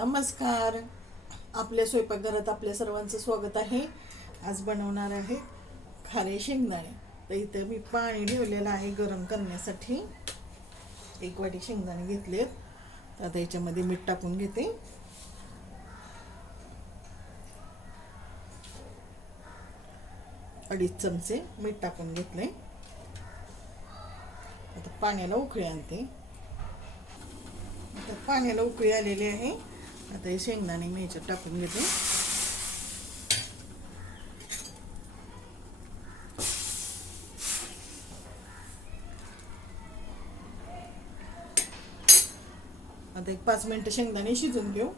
नमस्कार. आपल्या स्वयंपाकघरात आपल्या सर्वांचं स्वागत आहे. आज बनवणार आहे खारे शेंगदाणे. तर इथं मी पाणी ठेवलेलं आहे गरम करण्यासाठी. एक वाटी शेंगदाणे घेतलेत. तर आता याच्यामध्ये मीठ टाकून घेते. अडीच चमचे मीठ टाकून घेतले आता पाण्याला उकळी आणते. आता पाण्याला उकळी आलेली आहे. आता हे शेंगदाणे मी ह्याच्यात टाकून घेते. आता एक पाच मिनटं शेंगदाणे शिजवून घेऊ.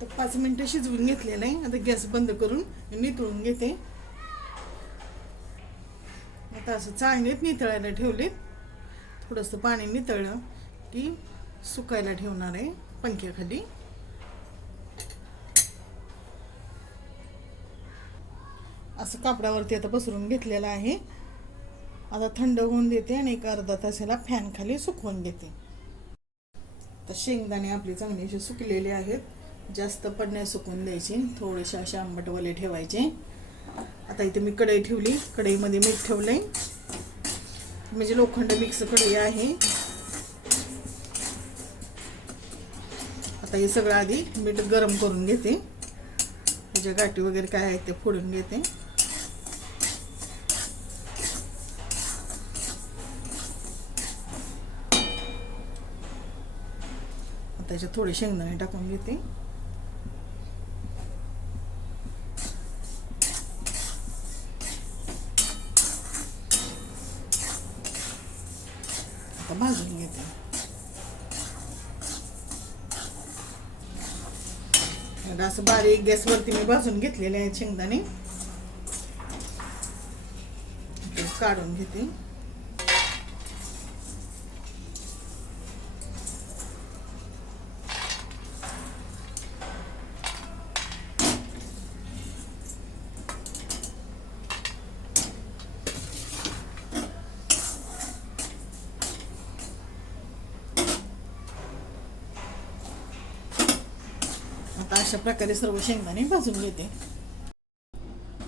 तर पाच मिनटं शिजवून घेतलेलं आहे आता गॅस बंद करून नितळून घेते. आता असं चाळणीत नितळायला ठेवलेत. थोडंसं पाणी नितळलं की सुकायला ठेवणार आहे पंख्याखाली. असं कापडावरती आता पसरून घेतलेलं आहे. आता थंड होऊन देते आणि एक अर्धा तासाला फॅन खाली सुकवून देते तर शेंगदाणे आपले चांगले असे सुकलेले आहेत. जास्त पण सुकून सुकवून द्यायचे. थोडेसे असे आंबटवाले ठेवायचे. आता इथे मी कढई ठेवली. कढईमध्ये मीठ ठेवलं आहे म्हणजे लोखंड मिक्स कढई आहे. आता हे सगळं आधी मीठ गरम करून घेते. त्याच्या गाठी वगैरे काय आहेत ते फोडून घेते. त्याच्यात थोडे शेंगदाणे टाकून घेते. आता भाजून घेते. आता असं बारीक गॅसवरती मी भाजून घेतलेले आहेत शेंगदाणे. काढून घेते. आता अशा प्रकारे सर्व शेंगदाणे भाजून घेते.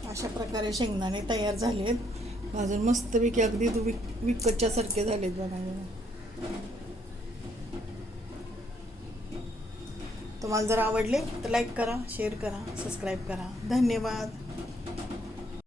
अशा प्रकारे शेंगदाणे तयार झालेत. भाजून मस्तपैकी अगदी तू विक विकतच्या सारखे झालेत बघा. बघा. तुम्हाला जर आवडले तर लाईक करा शेअर करा सबस्क्राईब करा. धन्यवाद.